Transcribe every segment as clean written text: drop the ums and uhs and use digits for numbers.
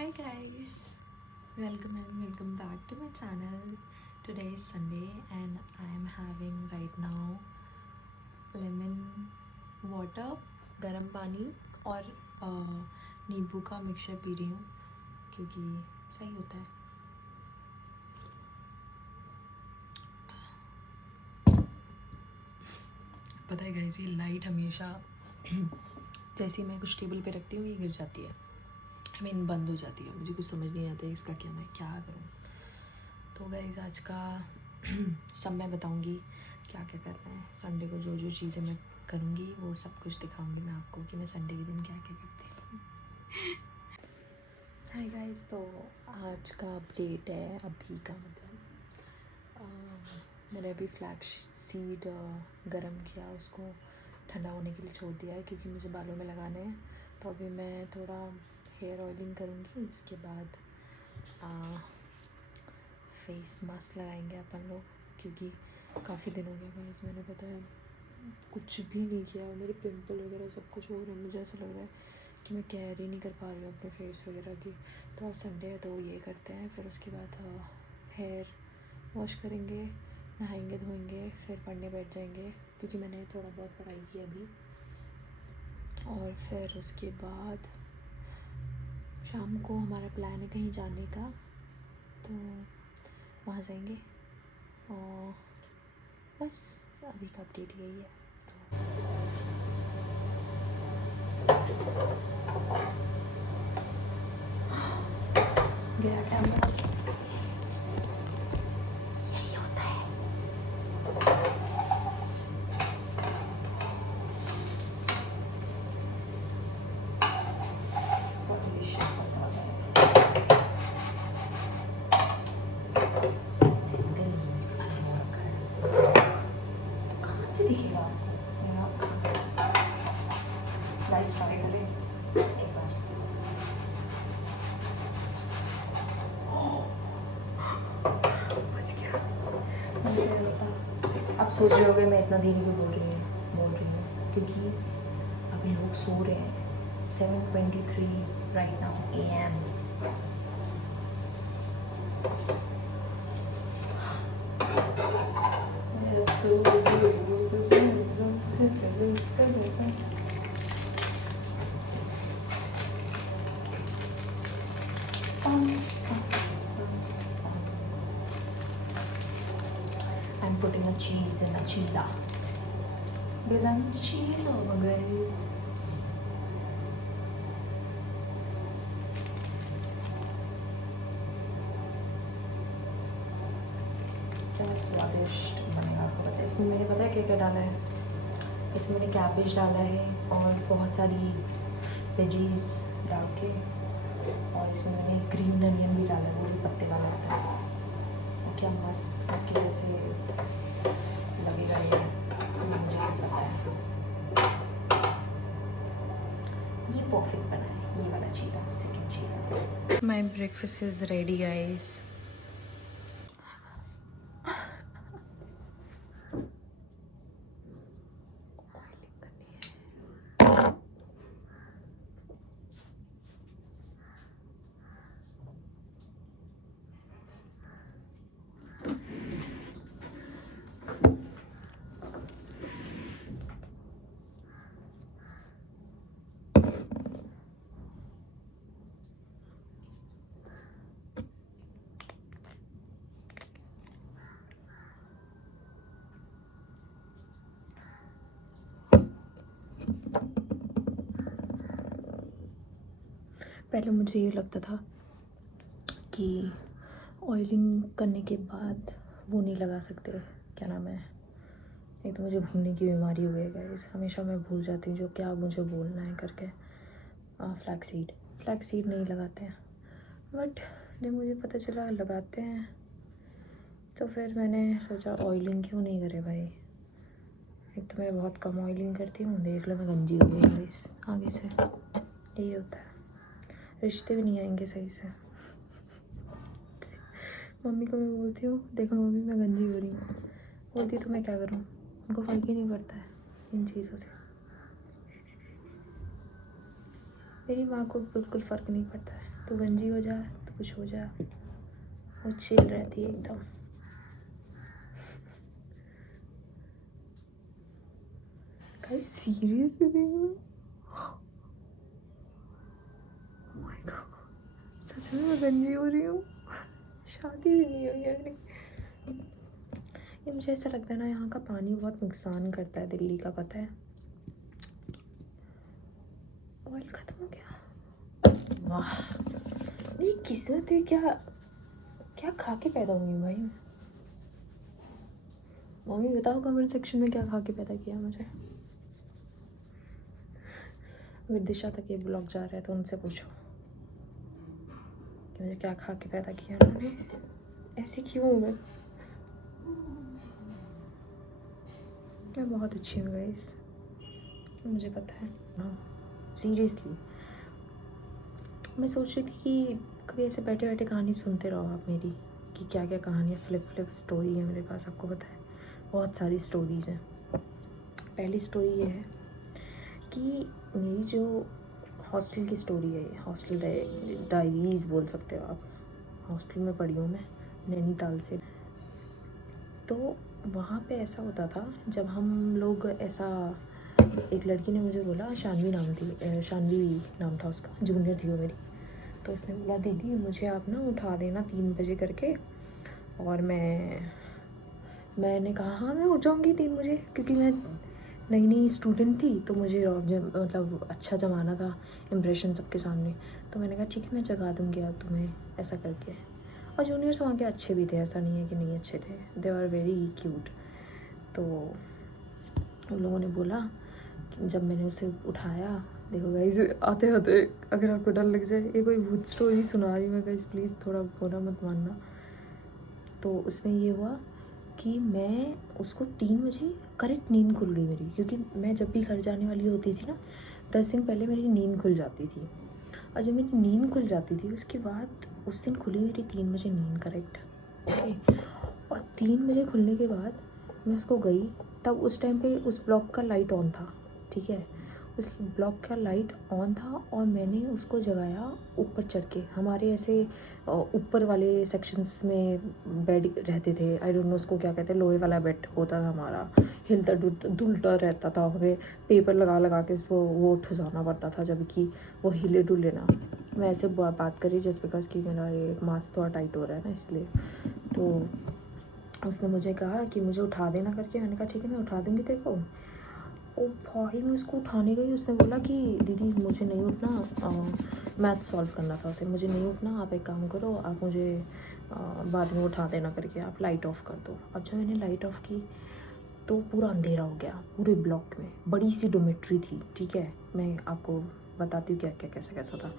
Hi guys, welcome back to my channel. Today is Sunday and I am having right now lemon water, गर्म पानी और नींबू का mixture P रही हूँ क्योंकि सही होता है। पता है गाइस, ये लाइट हमेशा जैसे ही मैं कुछ टेबल पे रखती हूँ ये गिर जाती है, बंद हो जाती है। मुझे कुछ समझ नहीं आता है इसका मैं क्या करूँ। तो गाइस आज का सब मैं बताऊँगी क्या क्या करना है। संडे को जो जो चीज़ें मैं करूँगी वो सब कुछ दिखाऊँगी मैं आपको कि मैं संडे के दिन क्या क्या करती हूँ। हाय गाइस, तो आज का अपडेट है अभी का, मैंने अभी फ्लैक्स सीड गरम किया, उसको ठंडा होने के लिए छोड़ दिया है क्योंकि मुझे बालों में लगाने हैं। तो अभी मैं थोड़ा हेयर ऑयलिंग करूँगी, उसके बाद फेस मास्क लगाएंगे अपन लोग क्योंकि काफ़ी दिन हो गया गाइस मैंने पता है कुछ भी नहीं किया। मेरे पिंपल वगैरह सब कुछ हो रहे हैं, मुझे ऐसा लग रहा है कि मैं केयर ही नहीं कर पा रही हूँ अपने फेस वगैरह की। तो आज संडे है तो ये करते हैं, फिर उसके बाद हेयर वॉश करेंगे, नहाएंगे धोएंगे, फिर पढ़ने बैठ जाएंगे क्योंकि मैंने थोड़ा बहुत पढ़ाई की अभी। और फिर उसके बाद शाम को हमारा प्लान है कहीं जाने का, तो वहाँ जाएंगे। और बस अभी का अपडेट यही है। गिरा कैमरा, यही होता है। कहाँ से दिखेगा गाइस, ट्राई करें एक बार। बच गया। आप सोच रहे होगे मैं इतना धीरे क्यों बोल रही हूँ क्योंकि अभी लोग सो रहे हैं। 7:23 right now AM। I'm putting a cheese in a chilla because I'm a cheese lover, guys. क्या स्वादिष्ट बनेगा आपको पता है। इसमें मैंने पता है क्या क्या डाला है। इसमें मैंने कैबेज डाला है और बहुत सारी वेजीज डाल के, और इसमें मैंने ग्रीन अनियन भी डाला है, वो भी पत्ते वाला होता है। और क्या मस्त उसकी वजह से लगेगा ये, मुझे पता है। ये परफेक्ट बना है ये वाला cheela, second cheela. My breakfast is ready guys. पहले मुझे ये लगता था कि ऑयलिंग करने के बाद वो नहीं लगा सकते, क्या नाम है, एक तो मुझे भूलने की बीमारी हो गई है गाइस। हमेशा मैं भूल जाती हूँ जो क्या मुझे बोलना है करके। फ्लैक्स सीड नहीं लगाते हैं, बट जब मुझे पता चला लगाते हैं तो फिर मैंने सोचा ऑयलिंग क्यों नहीं करे भाई। एक तो मैं बहुत कम ऑयलिंग करती हूँ, देख लो मैं गंजी हो गई गाइस आगे से। यही होता है, रिश्ते भी नहीं आएंगे सही से। मम्मी को मैं बोलती हूँ देखो मम्मी मैं गंजी हो रही हूँ, बोलती तो मैं क्या करूँ, उनको फ़र्क ही नहीं पड़ता है इन चीज़ों से। मेरी माँ को बिल्कुल फ़र्क नहीं पड़ता है, तो गंजी हो जाए तो कुछ हो जाए, वो चिल रहती है एकदम। गाइस सीरियसली सच में मैं गंजी हो रही हूँ। शादी भी नहीं हुई है मेरी। ये मुझे ऐसा लगता है ना, यहाँ का पानी बहुत नुकसान करता है दिल्ली का, पता है। ऑयल खत्म हो गया। वाह मेरी किस्मत है, क्या क्या खा के पैदा हुई हूँ भाई। मम्मी बताओ कमेंट सेक्शन में क्या खा के पैदा किया मुझे। अगर दिशा तक ये ब्लॉग जा रहा है तो उनसे पूछो कि मुझे क्या खा के पैदा किया उन्होंने, ऐसी क्यों हूँ मैं बहुत अच्छी हूँ गाइस, मुझे पता है। हाँ सीरियसली मैं सोच रही थी कि कभी ऐसे बैठे बैठे कहानी सुनते रहो आप मेरी, कि क्या क्या कहानियाँ फ्लिप स्टोरी है मेरे पास। आपको पता है बहुत सारी स्टोरीज़ हैं। पहली स्टोरी ये है कि मेरी जो हॉस्टल की स्टोरी है, हॉस्टल डायरीज़ बोल सकते हो आप। हॉस्टल में पढ़ी हूँ मैं नैनीताल से। तो वहाँ पे ऐसा होता था जब हम लोग ऐसा, एक लड़की ने मुझे बोला, शानवी नाम था उसका, जूनियर थी वो मेरी। तो उसने बोला दीदी मुझे आप ना उठा देना 3 बजे करके। और मैंने कहा हाँ मैं उठ जाऊँगी 3 बजे, क्योंकि मैं नई नई स्टूडेंट थी तो मुझे मतलब अच्छा जमाना था इम्प्रेशन सबके सामने। तो मैंने कहा ठीक है मैं जगा दूँगी आप तुम्हें, ऐसा करके। और जूनियर्स वहाँ के अच्छे भी थे, ऐसा नहीं है कि नहीं अच्छे थे, दे आर वेरी क्यूट। तो उन लोगों ने बोला कि जब मैंने उसे उठाया, देखो गाइस आते आते अगर आपको डर लग जाए, ये कोई भूत स्टोरी सुना रही मैं गाइस, प्लीज़ थोड़ा बुरा मत मानना। तो उसमें ये हुआ कि मैं उसको 3 बजे करेक्ट नींद खुल गई मेरी, क्योंकि मैं जब भी घर जाने वाली होती थी ना 10 दिन पहले मेरी नींद खुल जाती थी। और जब मेरी नींद खुल जाती थी उसके बाद उस दिन खुली मेरी 3 बजे नींद करेक्ट, ओके। और 3 बजे खुलने के बाद मैं उसको गई, तब उस टाइम पे उस ब्लॉक का लाइट ऑन था, ठीक है। उस ब्लॉक का लाइट ऑन था और मैंने उसको जगाया ऊपर चढ़ के। हमारे ऐसे ऊपर वाले सेक्शंस में बेड रहते थे, आई डोंट नो उसको क्या कहते हैं, लोहे वाला बेड होता था हमारा, हिलता डुलता रहता था, हमें पेपर लगा लगा के उसको वो ठुसाना पड़ता था जब कि वो हिले डुले ना। मैं ऐसे बात कर रही जस्ट बिकॉज कि मेरा ये मास्क थोड़ा टाइट हो रहा है ना, इसलिए। तो उसने मुझे कहा कि मुझे उठा देना करके, मैंने कहा ठीक है मैं उठा दूँगी तेरे को। ओ भाई मैं उसको उठाने गई, उसने बोला कि दीदी मुझे नहीं उठना, मैथ सॉल्व करना था उसे, मुझे नहीं उठना, आप एक काम करो आप मुझे बाद में उठा देना करके, आप लाइट ऑफ़ कर दो। अब जब मैंने लाइट ऑफ़ की तो पूरा अंधेरा हो गया पूरे ब्लॉक में। बड़ी सी डोमेट्री थी, ठीक है, मैं आपको बताती हूँ क्या क्या कैसा कैसा था।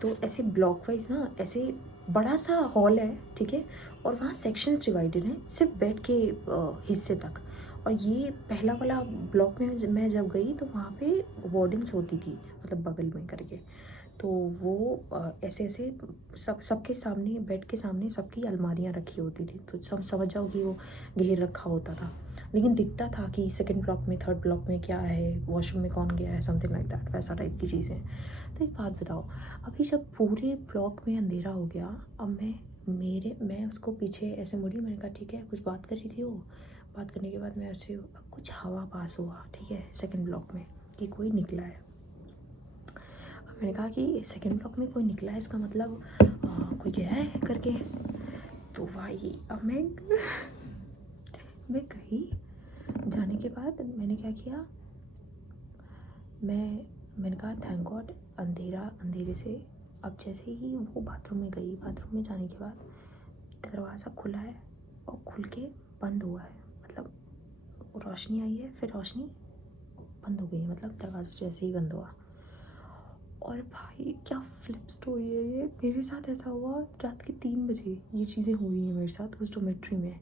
तो ऐसे ब्लॉक वाइज ना, ऐसे बड़ा सा हॉल है, ठीक है, और वहाँ सेक्शंस डिवाइडेड हैं सिर्फ बेड के हिस्से तक। और ये पहला वाला ब्लॉक में मैं जब गई तो वहाँ पे वार्डन्स होती थी, मतलब बगल में करके। तो वो ऐसे ऐसे सबके सामने, बेड के सामने सबकी अलमारियाँ रखी होती थी, तो सब समझ जाओ कि वो घेर रखा होता था। लेकिन दिखता था कि सेकंड ब्लॉक में, थर्ड ब्लॉक में क्या है, वॉशरूम में कौन गया है, समथिंग लाइक दैट, वैसा टाइप की चीज़ें। तो एक बात बताओ, अभी जब पूरे ब्लॉक में अंधेरा हो गया, अब मैं उसको पीछे ऐसे मुड़ी, मैंने कहा ठीक है, कुछ बात कर रही थी वो। बात करने के बाद मैं ऐसे, कुछ हवा पास हुआ, ठीक है, सेकंड ब्लॉक में, कि कोई निकला है। अब मैंने कहा कि सेकंड ब्लॉक में कोई निकला है, इसका मतलब कोई गया है करके। तो भाई अब मैं गई, जाने के बाद मैंने क्या किया, मैंने कहा थैंक गॉड अंधेरे से। अब जैसे ही वो बाथरूम में गई, बाथरूम में जाने के बाद दरवाज़ा खुला है और खुल के बंद हुआ है, मतलब रोशनी आई है फिर रोशनी बंद हो गई, मतलब दरवाज़ा जैसे ही बंद हुआ। और भाई क्या फ्लिप स्टोरी है ये, मेरे साथ ऐसा हुआ रात के 3 बजे ये चीज़ें हुई हैं मेरे साथ उस डोमेट्री में।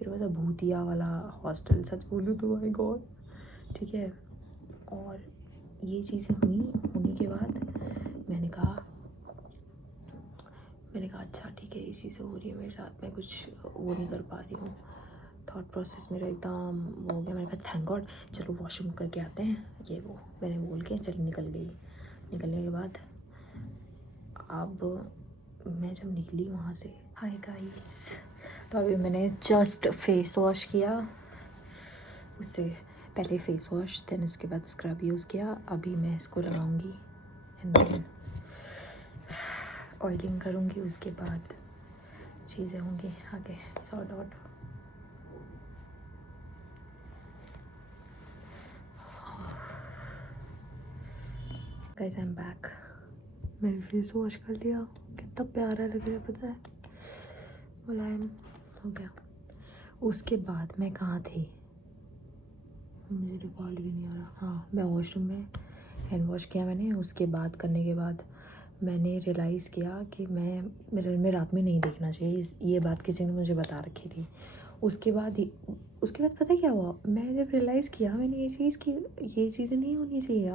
इट वॉज अ भूतिया वाला हॉस्टल, सच बोलूँ तो माय गॉड, ठीक है। और ये चीज़ें हुई, होने के बाद मैंने कहा अच्छा ठीक है ये चीज़ें हो रही है मेरे साथ, मैं कुछ वो नहीं कर पा रही हूँ, थॉट प्रोसेस मेरा एकदम वो हो गया। मैंने कहा थैंक गॉड, चलो वॉशरूम करके आते हैं, ये वो मैंने बोल के चली निकल गई। निकलने के बाद अब मैं जब निकली वहाँ से, हाय गाइस, तो अभी मैंने जस्ट फेस वॉश किया, उससे पहले फेस वॉश, देन उसके बाद स्क्रब यूज़ किया। अभी मैं इसको लगाऊंगी एंड देन ऑयलिंग करूंगी, उसके बाद चीज़ें होंगी आगे sort out. Guys I am back, मैंने फेस वॉश कर लिया, कितना प्यारा लग रहा है पता है, मुलायम हो गया। उसके बाद मैं कहाँ थी, मुझे रिकॉल भी नहीं आ रहा। हाँ, मैं वॉशरूम में हैंड वॉश किया मैंने। उसके बाद करने के बाद मैंने रियलाइज़ किया कि मैं मिरर में रात में नहीं देखना चाहिए, ये बात किसी ने मुझे बता रखी थी। उसके बाद पता क्या हुआ, मैं जब रियलाइज़ किया मैंने ये चीज़ कि ये चीज़ें नहीं होनी चाहिए।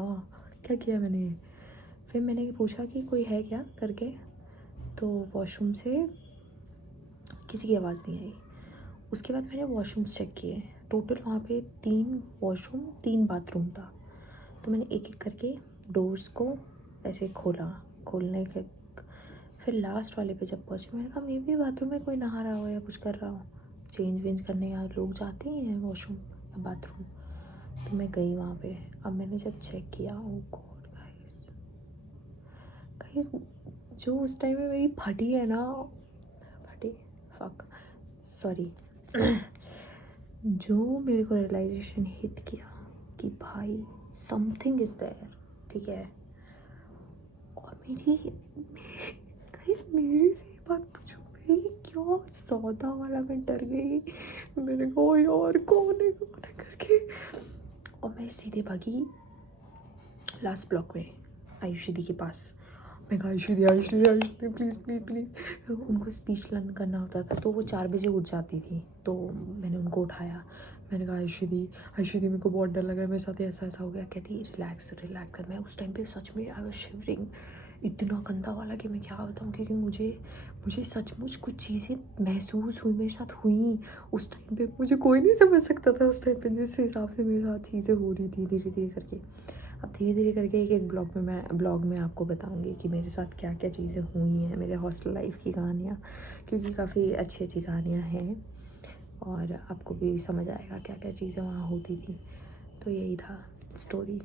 क्या किया मैंने, फिर मैंने पूछा कि कोई है क्या करके, तो वॉशरूम से किसी की आवाज़ नहीं आई। उसके बाद मैंने वॉशरूम्स चेक किए, टोटल वहाँ पे 3 वॉशरूम 3 बाथरूम था। तो मैंने एक एक करके डोर्स को ऐसे खोलने के फिर लास्ट वाले पे जब पहुँची, मैंने कहा मे भी बाथरूम में कोई नहा रहा हो या कुछ कर रहा हो, चेंज वेंज करने यहाँ लोग जाते ही हैं वॉशरूम या बाथरूम। तो मैं गई वहाँ पे। अब मैंने जब चेक किया, ओ गॉड गाइस, जो उस टाइम में मेरी फटी है ना, सॉरी जो मेरे को रियलाइजेशन हिट किया कि भाई समथिंग इज़ देयर, ठीक है। और मेरी से बात पूछो, मेरी क्या सौदा वाला, मैं डर गई, मैंने कहा यार कौन है करके। और मैं सीधे भागी लास्ट ब्लॉक में आयुषी दी के पास। मैं कहा आयुषी दी प्लीज़ प्लीज़ प्लीज़। उनको स्पीच लर्न करना होता था, तो वो 4 बजे उठ जाती थी, तो मैंने उनको उठाया। मैंने कहा आयुषी दी मेरे को बहुत डर लग रहा है, मेरे साथ ऐसा हो गया। कहती रिलैक्स कर। मैं उस टाइम पे सच में आई वाज शिवरिंग, इतना गंदा वाला कि मैं क्या बताऊँ, क्योंकि मुझे सचमुच कुछ चीज़ें महसूस हुई, मेरे साथ हुई उस टाइम पे। मुझे कोई नहीं समझ सकता था उस टाइम पे जिस हिसाब से मेरे साथ चीज़ें हो रही थी धीरे धीरे करके। अब धीरे धीरे करके एक ब्लॉग में आपको बताऊंगी कि मेरे साथ क्या क्या चीज़ें हुई हैं, मेरे हॉस्टल लाइफ की कहानियाँ, क्योंकि काफ़ी अच्छी अच्छी कहानियाँ हैं और आपको भी समझ आएगा क्या क्या चीज़ें वहाँ होती थी। तो यही था स्टोरी।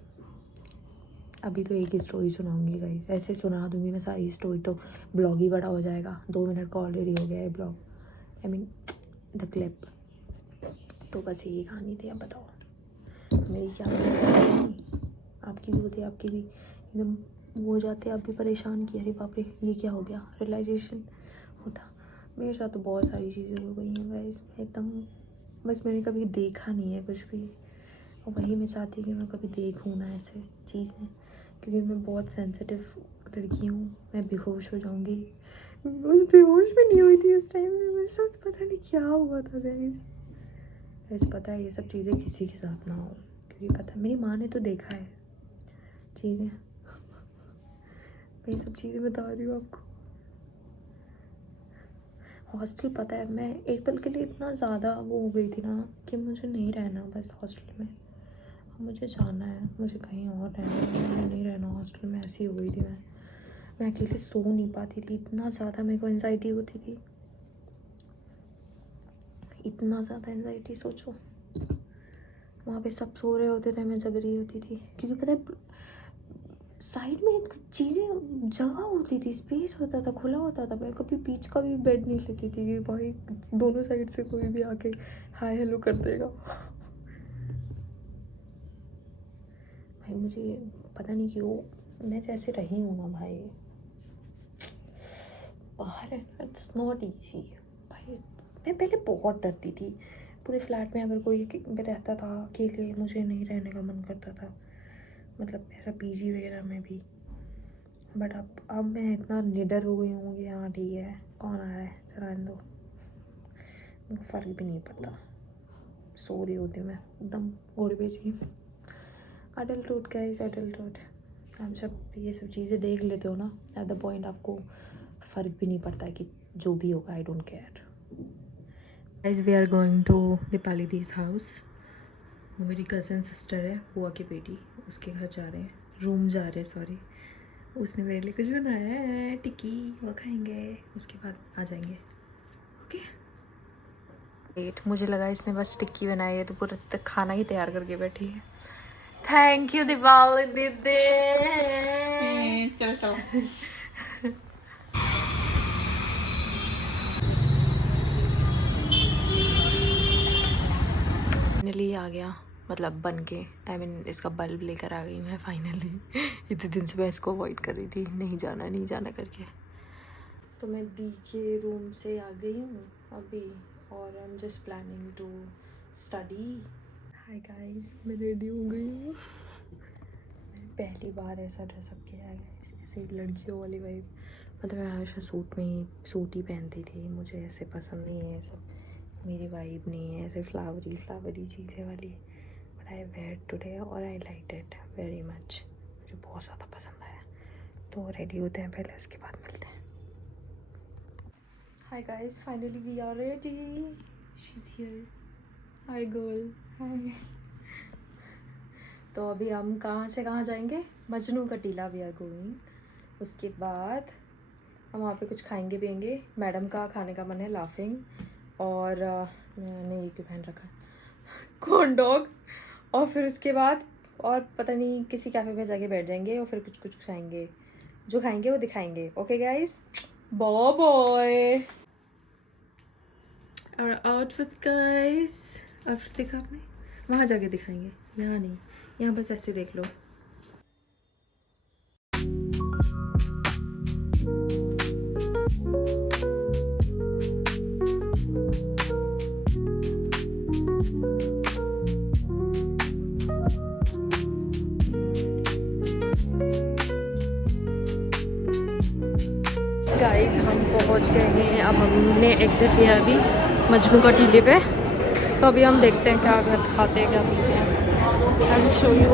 अभी तो एक ही स्टोरी सुनाऊंगी गाइस, ऐसे सुना दूंगी मैं सारी स्टोरी तो ब्लॉग ही बड़ा हो जाएगा। 2 मिनट का ऑलरेडी हो गया है blog, I mean the clip. तो बस यही कहानी थी। अब बताओ मेरी क्या कहानी, आपकी भी होती, आपकी भी एकदम वो हो जाते, आप भी परेशान कि अरे बाप रे ये क्या हो गया, रियलाइजेशन होता। मेरे साथ तो बहुत सारी चीज़ें हो गई हैं गाइस, एकदम बस मैंने कभी देखा नहीं है कुछ भी, और वही मैं चाहती हूँ कि मैं कभी देखूँ ना ऐसे चीज़ें, क्योंकि मैं बहुत सेंसिटिव लड़की हूँ। मैं बेहोश हो जाऊँगी, बस बेहोश भी नहीं हुई थी उस टाइम में, मेरे साथ पता नहीं क्या हुआ था गाइस। पता है ये सब चीज़ें किसी के साथ ना हो, क्योंकि पता है मेरी माँ ने तो देखा है चीज़ें, मैं ये सब चीज़ें बता रही हूँ आपको। हॉस्टल पता है मैं एक पल के लिए इतना ज़्यादा वो हो गई थी ना कि मुझे नहीं रहना बस हॉस्टल में, मुझे जाना है, मुझे कहीं और रहना है, मुझे नहीं रहना हॉस्टल में। ऐसी हो गई थी मैं अकेले सो नहीं पाती थी, इतना ज़्यादा मेरे को एंजाइटी होती थी, इतना ज़्यादा एंजाइटी। सोचो वहाँ पे सब सो रहे होते थे, मैं जग रही होती थी, क्योंकि पता है साइड में एक चीज़ें जगह होती थी, स्पेस होता था, खुला होता था। मैं कभी बीच का भी बेड नहीं लेती थी कि भाई दोनों साइड से कोई भी आके हाय हेलो कर देगा। भाई मुझे पता नहीं क्यों मैं जैसे रही हूँ ना भाई, बाहर है ना इट्स नॉट ईजी भाई। मैं पहले बहुत डरती थी, पूरे फ्लैट में अगर कोई रहता था अकेले मुझे नहीं रहने का मन करता था, मतलब ऐसा पीजी वगैरह में भी। बट अब मैं इतना निडर हो गई हूँ कि हाँ ठीक है कौन आ रहा है चला दो, मेरे को फ़र्क भी नहीं पड़ता, सो रही होती मैं एकदम घोड़े पे जी। Adulthood guys, adulthood. आप जब ये सब चीज़ें देख लेते हो ना एट द पॉइंट आपको फ़र्क भी नहीं पड़ता कि जो भी होगा, I don't care. Guys we are going to Deepali these house. वो मेरी कज़न सिस्टर है, बुआ की बेटी, उसके घर जा रहे हैं, रूम जा रहे हैं सॉरी। उसने मेरे लिए कुछ बनाया है, टिक्की, वो खाएंगे, उसके बाद आ जाएंगे। ओके वेट, मुझे लगा इसने बस टिक्की बनाई है तो पूरा तक खाना ही तैयार करके बैठी है। थैंक यू दीपावली दीदी। चलो चलो। फाइनली आ गया, मतलब बन के, आई मीन इसका बल्ब लेकर आ गई मैं फाइनली। इतने दिन से मैं इसको अवॉइड कर रही थी, नहीं जाना नहीं जाना करके। तो मैं दी के रूम से आ गई हूँ अभी, और I am just planning to study. Hi guys, मैं रेडी हो गई हूँ। मैंने पहली बार ऐसा ड्रेसअप किया है guys, ऐसे लड़कियों वाली वाइब। मतलब मैं हमेशा सूट ही पहनती थी, मुझे ऐसे पसंद नहीं है, सब मेरी वाइब नहीं है ऐसे फ्लावरी फ्लावरी चीज़ें वाली। बट आई वेयर टुडे और I like it very much, मुझे बहुत ज़्यादा पसंद आया। तो रेडी होते हैं पहले, उसके बाद मिलते हैं। Hi guys, finally we are ready, she is here. Hi girl, hi. तो अभी हम कहाँ से कहाँ जाएंगे? मजनू का टीला वी आर गोइंग। उसके बाद हम वहाँ पे कुछ खाएंगे पियेंगे। मैडम का खाने का मन है लाफिंग, और मैंने ये क्यों पहन रखा है, कॉर्न डॉग। और फिर उसके बाद और पता नहीं किसी कैफ़े में जाके बैठ जाएंगे और फिर कुछ कुछ खाएंगे, जो खाएंगे वो दिखाएंगे। Okay guys, bye bye. और आउटफिट्स गाइस, आउटफिट देखा आपने? वहाँ जाके दिखाएंगे, यहाँ नहीं, यहाँ बस ऐसे देख लो। गाइस हम पहुंच गए हैं, अब हमने एग्जिट लिया अभी मजनू का टीले पे। तो अभी हम देखते हैं क्या खाते हैं क्या पीते हैं। I will show you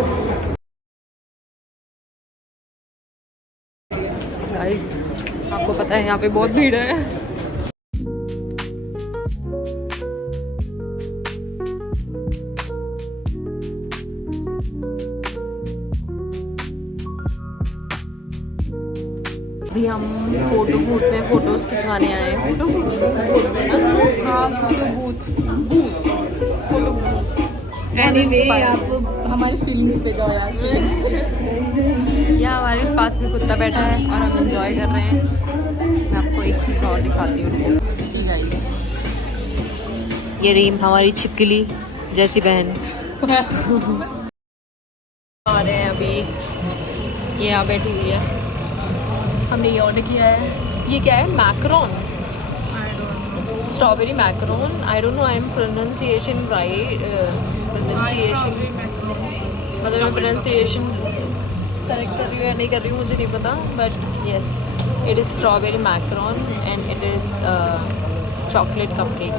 guys. आपको पता है यहाँ पे बहुत भीड़ है। अभी हम फोटो बूथ में फ़ोटोज़ खिंचवाने आए हैं। फोटो बूथ, हाँ photo booth. Photo booth. Anyway आप हमारी फीलिंग्स पे जाओ यार। यहाँ हमारे पास में कुत्ता बैठा है और हम एंजॉय कर रहे हैं। मैं आपको एक चीज़ और दिखाती हूँ। सी गाइस, ये रीम हमारी छिपकली जैसी बहन। आ रहे हैं अभी, ये यहाँ बैठी हुई है। हमने ये ऑर्डर किया है, ये क्या है, macaron, strawberry macaron. I don't know I am pronunciation right, pronunciation मतलब मैं प्रोनाउंसिएशन करेक्ट कर रही हूँ या नहीं कर रही हूँ मुझे नहीं पता, but yes it is strawberry macaron and it is chocolate cupcake.